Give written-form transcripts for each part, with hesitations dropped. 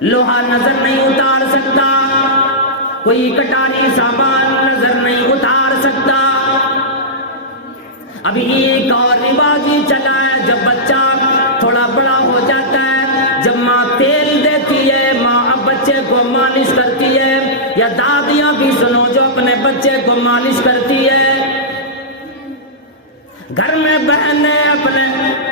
لوہا نظر نہیں اتار سکتا، کوئی کٹاری سامان نظر نہیں اتار سکتا۔ ابھی ایک اور رواج ہی چلا ہے، جب بچہ تھوڑا بڑا ہو جاتا ہے، جب ماں تیل دیتی ہے، ماں اب بچے کو مالش کرتی ہے، یا دادیاں بھی سنو جو اپنے بچے کو مالش کرتی ہے۔ گھر میں بہنیں اپنے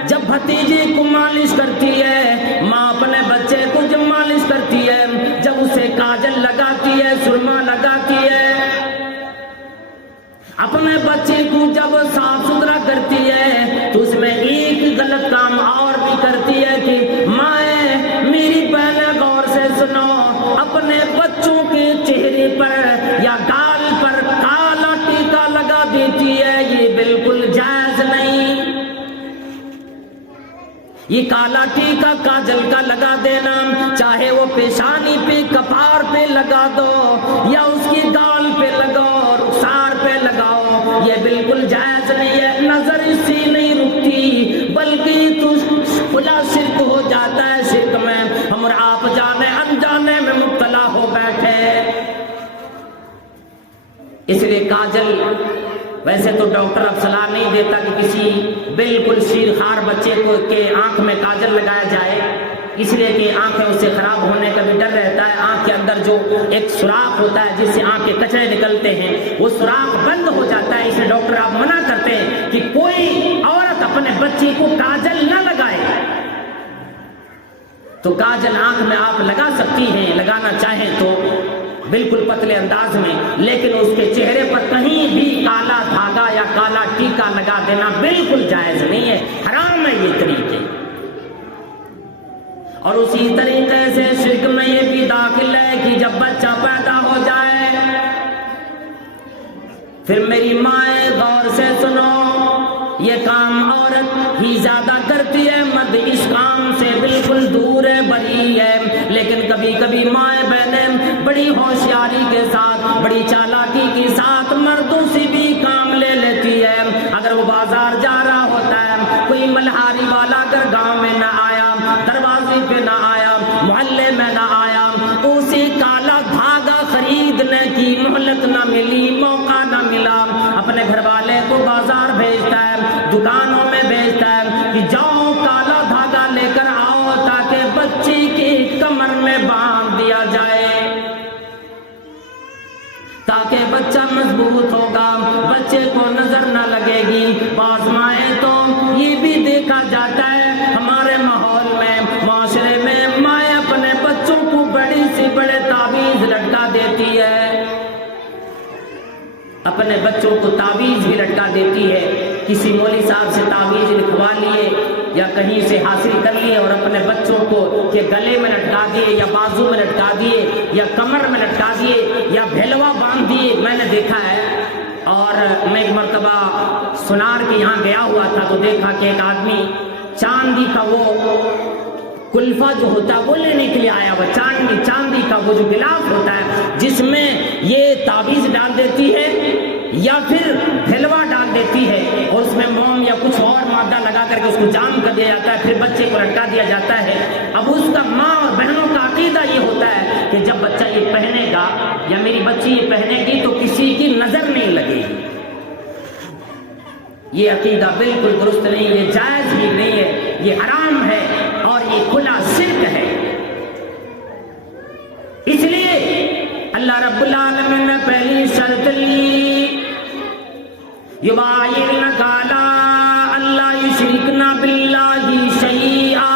جب بھتیجی کو مالش کرتی ہے، ماں اپنے بچے کو جب مالش کرتی ہے، جب اسے کاجل لگاتی ہے، سرما لگاتی ہے، اپنے بچے کو جب صاف ستھرا کرتی ہے، تو اس میں ایک غلط کام اور بھی کرتی ہے کہ مائیں میری بہنیں غور سے سنو، اپنے بچوں کے چہرے پر یا گال پر کالا ٹیکا لگا دیتی ہے۔ یہ بالکل جائز نہیں۔ یہ کالا ٹیکا کاجل کا لگا دینا، چاہے وہ پیشانی پہ کپار پہ لگا دو یا اس کی گال پہ لگاؤ، رخسار پہ لگاؤ، یہ بالکل جائز نہیں ہے۔ نظر اس سے نہیں رکتی بلکہ تو کھلا شرک ہو جاتا ہے۔ شرک میں ہم اور آپ جانے انجانے میں مبتلا ہو بیٹھے۔ اس لیے کاجل ویسے تو ڈاکٹر اب صلاح نہیں دیتا کہ کسی بالکل شیرخوار بچے کو کے آنکھ میں کاجل لگایا جائے، اس لیے کہ آنکھیں اس سے خراب ہونے کا بھی ڈر رہتا ہے۔ آنکھ کے اندر جو ایک سوراخ ہوتا ہے جس سے آنکھ کے کچرے نکلتے ہیں، وہ سوراخ بند ہو جاتا ہے، اس لیے ڈاکٹر آپ منع کرتے ہیں کہ کوئی عورت اپنے بچی کو کاجل نہ لگائے۔ تو کاجل آنکھ میں آپ لگا سکتی ہیں، لگانا چاہیں تو بالکل پتلے انداز میں، لیکن اس کے چہرے پر کہیں بھی کالا دھاگا یا کالا ٹیکا لگا دینا بالکل جائز نہیں ہے، حرام ہے یہ طریقے۔ اور اسی طریقے سے شرک میں یہ بھی داخل ہے کہ جب بچہ پیدا ہو جائے، پھر میری مائیں غور سے سنو، یہ کام عورت ہی زیادہ کرتی ہے، مرد اس کام سے بالکل دور ہے، بری ہے۔ لیکن کبھی کبھی مائیں بہنیں بڑی ہوشیاری کے ساتھ، بڑی چالاکی کے ساتھ مردوں سے بھی کام لے لیتی ہے۔ اگر وہ بازار جا رہا ہوتا ہے، کوئی ملہاری والا اگر گاؤں میں نہ آیا، دروازے پہ نہ آیا، محلے میں نہ آیا، اسے کالا دھاگا خریدنے کی مہلت نہ ملی، موقع نہ ملا، اپنے گھر والے کو بازار بھیجتا ہے، دکانوں میں بھیجتا ہے کہ جاؤ کالا دھاگا لے کر آؤ تاکہ بچے کی کمر میں باندھ دیا جائے، تاکہ بچہ مضبوط ہوگا، بچے کو نظر نہ لگے گی۔ بعض مائیں تو یہ بھی دیکھا جاتا ہے ہمارے ماحول میں، معاشرے میں، مائیں اپنے بچوں کو بڑی سی بڑے تعویذ لٹکا دیتی ہے، اپنے بچوں کو تعویذ بھی لٹکا دیتی ہے۔ کسی مولوی صاحب سے تعویذ لکھوا لیے یا کہیں سے حاصل کر لیے اور اپنے بچوں کو کہ گلے میں لٹکا دیے یا بازو میں لٹکا دیے یا کمر میں لٹکا دیے یا بھیلوا باندھ دیے۔ میں نے دیکھا ہے، اور میں ایک مرتبہ سنار کے یہاں گیا ہوا تھا تو دیکھا کہ ایک آدمی چاندی کا وہ کلفہ جو ہوتا ہے وہ لینے کے لیے آیا ہوا، چاندی کا وہ جو گلاف ہوتا ہے جس میں یہ تعویذ ڈال دیتی ہے یا پھر بھیلوا ڈال دیتی ہے، اور اس میں موم یا کچھ اور مادہ لگا کر کے اس کو جام کر دیا جاتا ہے، پھر بچے کو لٹکا دیا جاتا ہے۔ اب اس کا ماں اور بہنوں کا عقیدہ یہ ہوتا ہے کہ جب بچہ یہ پہنے گا یا میری بچی یہ پہنے گی تو کسی کی نظر نہیں لگے گی۔ یہ عقیدہ بالکل درست نہیں، یہ جائز ہی نہیں ہے، یہ حرام ہے اور یہ کھلا شرک ہے۔ اس لیے اللہ رب العالمین نے پہلی شرط لی، یباینک علی اللہ یشرکن باللہ شیئا،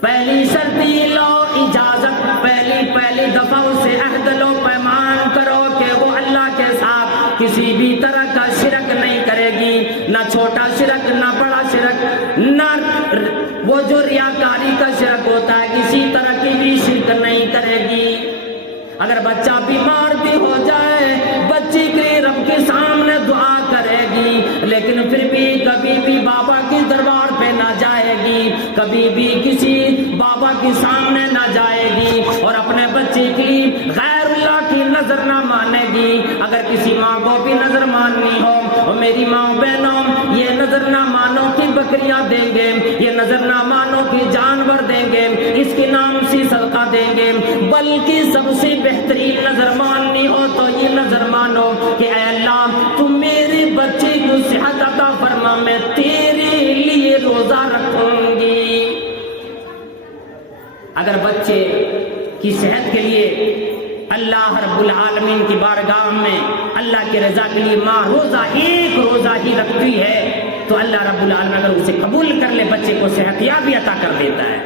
پہلی شرط یہ لو اجازت، پہلی دفعہ اسے عہد لو، پیمان کرو کہ وہ اللہ کے ساتھ کسی بھی طرح کا شرک نہیں کرے گی، نہ چھوٹا شرک نہ بڑا شرک، نہ وہ جو ریاکاری کا شرک ہوتا ہے کسی طرح کی بھی شرک نہیں کرے گی۔ اگر بچہ بیمار بھی ہو جائے، بچی کے رب کے سامنے دعا کرے گی، لیکن پھر بھی کبھی بھی بابا کے دربار پہ نہ جائے گی، کبھی بھی کسی بابا کے سامنے نہ جائے گی، اور اپنے بچے کے لیے غیر اللہ کی نظر نہ مانے گی۔ اگر کسی ماں کو بھی نظر ماننی ہو، اور میری ماں بہنوں یہ نظر نہ مانو کہ بکریاں دیں گے، یہ نظرنامانوں کی جانور دیں گے، اس کے نام سے صدقہ دیں گے، بلکہ سب سے بہترین نظر ماننی ہو تو یہ نظر مانو کہ اے اللہ تم میرے بچے کو صحت عطا فرما، میں تیرے لیے روزہ رکھوں گی۔ اگر بچے کی صحت کے لیے اللہ رب العالمین کی بارگاہ میں اللہ کے رضا کے لیے ماں ایک روزہ ہی رکھتی ہے تو اللہ رب العالمین اگر اسے قبول کر لے بچے کو صحت یابی عطا کر دیتا ہے۔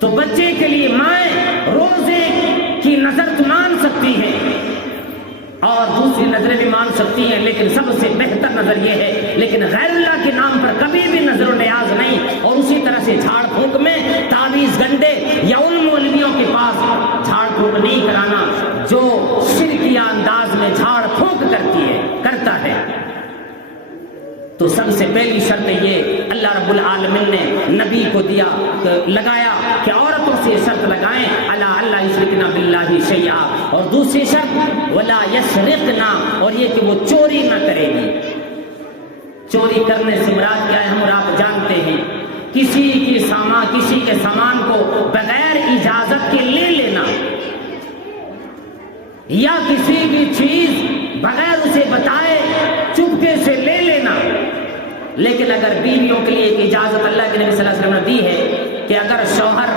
تو بچے کے لیے مائیں روزے کی نظر تو مان سکتی ہیں اور دوسری نظریں بھی مان سکتی ہیں، لیکن سب سے بہتر نظر یہ ہے، لیکن غیر اللہ کے نام پر کبھی بھی نظر و نیاز نہیں، اور اسی طرح سے جھاڑ پھونک میں تعویذ گنڈے یا ان مولویوں کے پاس جھاڑ پھونک نہیں کرانا جو شرکیہ انداز میں جھاڑ پھونک کرتا ہے۔ تو سب سے پہلی شرط یہ اللہ رب العالمین نے نبی کو لگایا کہ عورتوں سے شرط لگائیں اللہ یشرکنا باللہ شیئا، اور دوسری شرط ولا یسرقنا، اور یہ کہ وہ چوری نہ کرے گی۔ چوری کرنے سے مراد کیا ہے ہم اور آپ جانتے ہیں، کسی کے سامان کو بغیر اجازت کے لے لینا یا کسی بھی چیز بغیر اسے بتائے چپکے سے لے لینا۔ لیکن اگر بیویوں کے لیے ایک اجازت اللہ کے نبی صلی اللہ علیہ وسلم نے دی ہے کہ اگر شوہر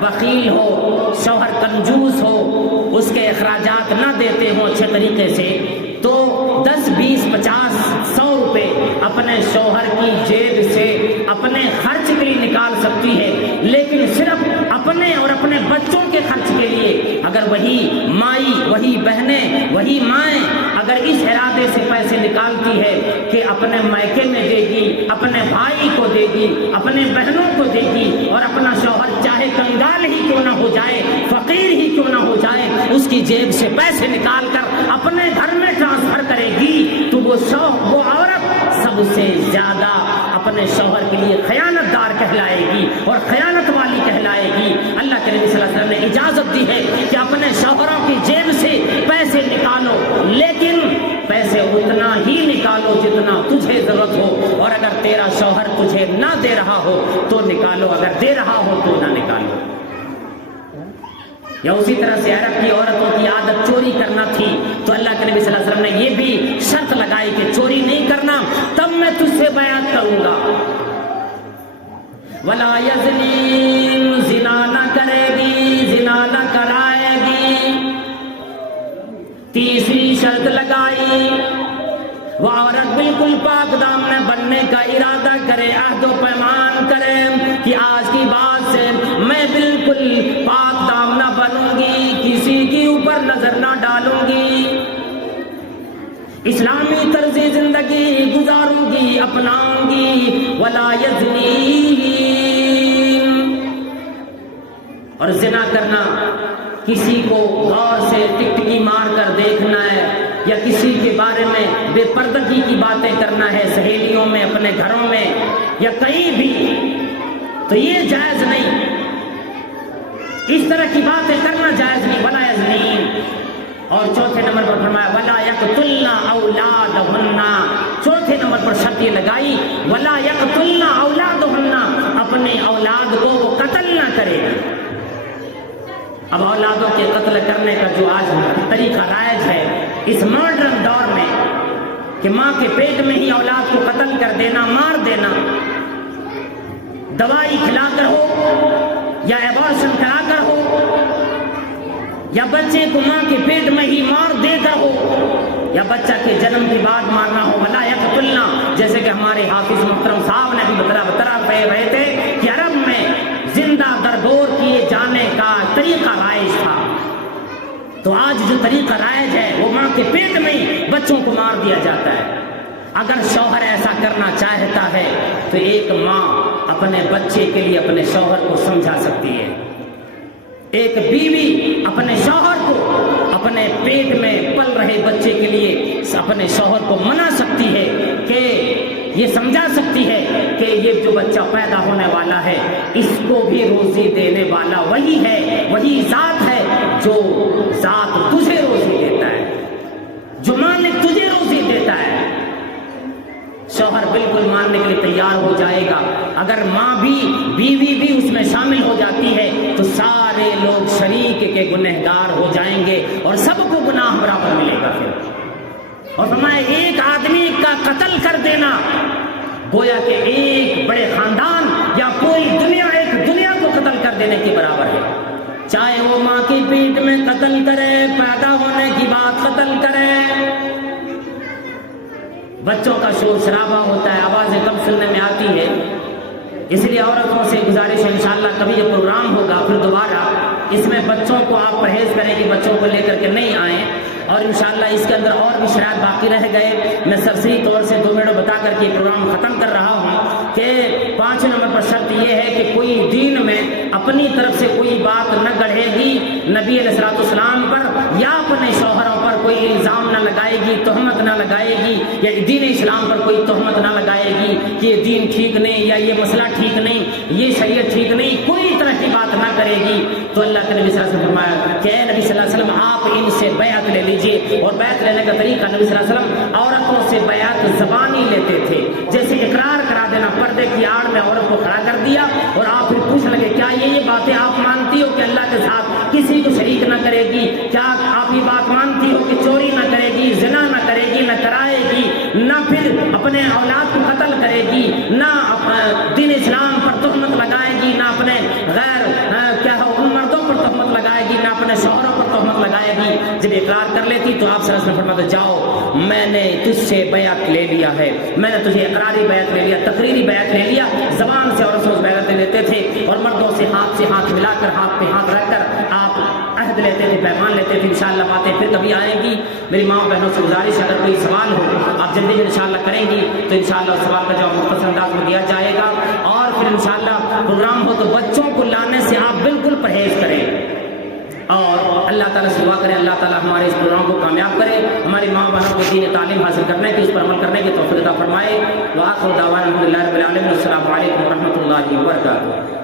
بخیل ہو، شوہر کنجوس ہو، اس کے اخراجات نہ دیتے ہوں اچھے طریقے سے، تو 10 20 50 100 روپے اپنے شوہر کی جیب سے اپنے خرچ کے لیے نکال سکتی ہے، لیکن صرف اپنے اور اپنے بچوں کے خرچ کے لیے اگر وہی مائی، وہی بہنیں، وہی مائیں اگر اس ارادے سے پیسے نکالتی ہے کہ اپنے میکے میں دے گی، اپنے بھائی کو دے گی، اپنے بہنوں کو دے گی، اور اپنا شوہر چاہے کنگال ہی کیوں نہ ہو جائے، فقیر ہی کیوں نہ ہو جائے، اس کی جیب سے پیسے نکال کر اپنے گھر میں ٹرانسفر کرے گی، تو وہ عورت سب سے زیادہ اپنے شوہر کے لیے خیانت دار کہلائے گی اور خیانت والی کہلائے گی۔ اللہ کے نبی صلی اللہ علیہ وسلم نے اجازت دی ہے کہ اپنے شوہروں کی جیب سے پیسے نکالو، لیکن پیسے اتنا ہی نکالو جتنا تجھے ضرورت ہو، اور اگر تیرا شوہر تجھے نہ دے رہا ہو تو نکالو، اگر دے رہا ہو تو نہ نکالو۔ یا اسی طرح سے عرب کی عورتوں کی عادت چوری کرنا تھی، تو اللہ کے نبی صلی اللہ علیہ وسلم نے یہ بھی شرط لگائی کہ چوری نہیں کرنا، تب میں تجھ سے بیعت کروں گا۔ ولا یزنی، زنا نہ کرے گی، زنا نہ کرائے گی۔ تیسری شرط لگائی وہ عورت بالکل پاک دامنہ بننے کا ارادہ کرے، عہد و پیمان کرے کہ آج کی بات سے میں بالکل پاک دامنہ بنوں گی، کسی کے اوپر نظر نہ ڈالوں گی، اسلامی طرز زندگی گزاروں گی، اپناؤں گی۔ ولا یزنی، اور زنا کرنا کسی کو غور سے ٹکٹکی مار کر دیکھنا ہے یا کسی کے بارے میں بے پردگی کی باتیں کرنا ہے سہیلیوں میں، اپنے گھروں میں یا کہیں بھی، تو یہ جائز نہیں، اس طرح کی باتیں کرنا جائز نہیں۔ ولا یزنین، اور چوتھے نمبر پر فرمایا ولا یقتلن اولادہن، چوتھے نمبر پر شرط یہ لگائی ولا یقتلن اولادہن، اپنے اولاد کو وہ قتل نہ کرے۔ اب اولادوں کے قتل کرنے کا جو آج طریقہ رائج ہے اس ماڈرن دور میں کہ ماں کے پیٹ میں ہی اولاد کو قتل کر دینا، مار دینا، دوائی کھلا کر ہو یا ایبارشن کرا کر ہو یا بچے کو ماں کے پیٹ میں ہی مار دے کر ہو یا بچہ کے جنم کے بعد مارنا ہو۔ ولا یقتلنا، جیسے کہ ہمارے حافظ محترم صاحب نے بھی بتلا رہے تھے کہ عرب میں زندہ درگور کیے جانے کا طریقہ رائج تھا، تو آج جو طریقہ رائج ہے وہ ماں کے پیٹ میں ہی بچوں کو مار دیا جاتا ہے۔ اگر شوہر ایسا کرنا چاہتا ہے تو ایک ماں اپنے بچے کے لیے اپنے شوہر کو سمجھا سکتی ہے، ایک بیوی اپنے شوہر کو اپنے پیٹ میں پل رہے بچے کے لیے اپنے شوہر کو منا سکتی ہے، کہ یہ سمجھا سکتی ہے کہ یہ جو بچہ پیدا ہونے والا ہے اس کو بھی روزی دینے والا وہی ہے، وہی ذات ہے جو ذات تجھے روزی دیتا ہے، جو مالک تجھے روزی دیتا ہے۔ شوہر بالکل ماننے کے لیے تیار ہو جائے گا، اگر ماں بھی بیوی بھی اس میں شامل ہو جاتی ہے تو سارے لوگ شریک کے گنہگار ہو جائیں گے اور سب کو گناہ برابر ملے گا پھر۔ اور فرمایا ایک آدمی کا قتل کر دینا گویا کہ ایک بڑے خاندان یا پوری دنیا، ایک دنیا کو قتل کر دینے کے برابر ہے، چاہے وہ ماں کی پیٹ میں قتل کرے، پیدا ہونے کی بات قتل کرے۔ بچوں کا شور شرابہ ہوتا ہے، آوازیں کم سننے میں آتی ہے، اس لیے عورتوں سے گزارش ہے انشاءاللہ کبھی یہ پروگرام ہوگا پھر دوبارہ اس میں بچوں کو آپ پرہیز کریں کہ بچوں کو لے کر کے نہیں آئیں، اور انشاءاللہ اس کے اندر اور بھی شرائط باقی رہ گئے۔ میں سرسری طور سے 2 منٹ بتا کر کے پروگرام ختم کر رہا ہوں کہ 5 نمبر پر شرط یہ ہے کہ کوئی دین میں اپنی طرف سے کوئی بات نہ گڑھے گی نبی علیہ الصلوۃ والسلام پر، یا اپنے شوہروں پر کوئی الزام نہ لگائے گی، تہمت نہ لگائے گی، یا دین اسلام پر کوئی تہمت نہ لگائے گی کہ یہ دین ٹھیک نہیں، یا یہ مسئلہ ٹھیک نہیں، یہ شریعت ٹھیک نہیں، کوئی طرح کی بات نہ کرے گی۔ تو اللہ کے نبی صلی اللہ علیہ وسلم فرمایا کہ اے نبی صلی اللہ علیہ وسلم آپ ان سے بیعت لے لیجئے، اور بیعت لینے کا طریقہ نبی صلی اللہ علیہ وسلم عورتوں سے بیعت زبانی لیتے تھے، جیسے اقرار کرا دینا، پردے کی آڑ میں عورت کو کھڑا کر دیا اور آپ پھر پوچھ لگے کیا یہ باتیں آپ مانتی ہو کہ اللہ کے ساتھ کسی کو شریک نہ کرے گی، کیا آپ یہ بات مانتی ہو کہ چوری نہ کرے گی، زنا نہ کرے گی، نہ کرائے گی، نہ پھر اپنے اولاد کو قتل کرے گی، نہ دین اسلام پر تہمت لگائے گی، نہ اپنے غیر کیا ہو ان مردوں پر تہمت لگائے گی، نہ اپنے شوہروں پر تہمت لگائے گی۔ جب اقرار کر لیتی تو آپ صلی اللہ علیہ وسلم فرماتے جاؤ میں نے تجھ سے بیعت لے لیا ہے، میں نے تجھے اقراری بیعت لے لیا، تقریری بیعت لے لیا۔ زبان سے عورتوں سے بیعت لے لیتے تھے اور مردوں سے ہاتھ ملا کر، ہاتھ پہ ہاتھ رکھ کر آپ عہد لیتے تھے، پیمان لیتے تھے۔ انشاءاللہ باتیں پھر کبھی آئیں گی۔ میری ماں بہنوں سے گزارش ہے اگر کوئی سوال ہو آپ جلدی سے انشاءاللہ کریں گی تو انشاءاللہ اس سوال کا جواب مختصر انداز میں دیا جائے گا، اور پھر انشاءاللہ پروگرام ہو تو بچوں کو لانے سے آپ بالکل پرہیز کریں، اور اللہ تعالیٰ سے دعا کریں اللہ تعالیٰ ہمارے اس پروگرام کو کامیاب کرے، ہماری ماں بہنوں کو دین تعلیم حاصل کرنے کی، اس پر عمل کرنے کی توفیق عطا فرمائے۔ وآخر دعوانا الحمدللہ رب العالمین۔ السلام علیکم ورحمۃ اللہ وبرکاتہ۔